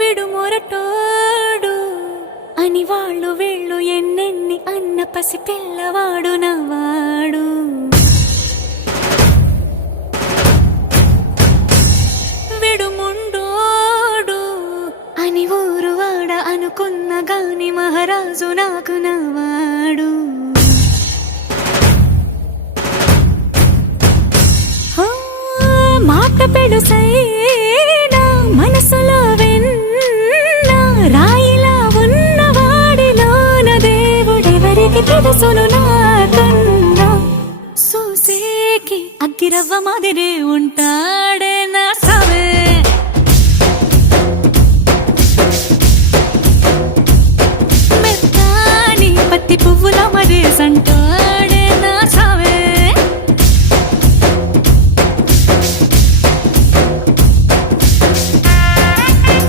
విడుమొరటోడు అని వాళ్ళు వీళ్ళు ఎన్నెన్ని అన్న పసి పిల్లవాడు నవాడు. విడుముండోడు అని ఊరు వాడ అనుకున్న గాని మహారాజు నాకు నవాడు. మాట పెడుసైనా మనసులో వెన్న రాయిలా ఉన్నవాడిలోన దేవుడెవరికి తెలుసును నాకన్నా. సూసేకి అగ్గిరవ్వ మాదిరే ఉంటా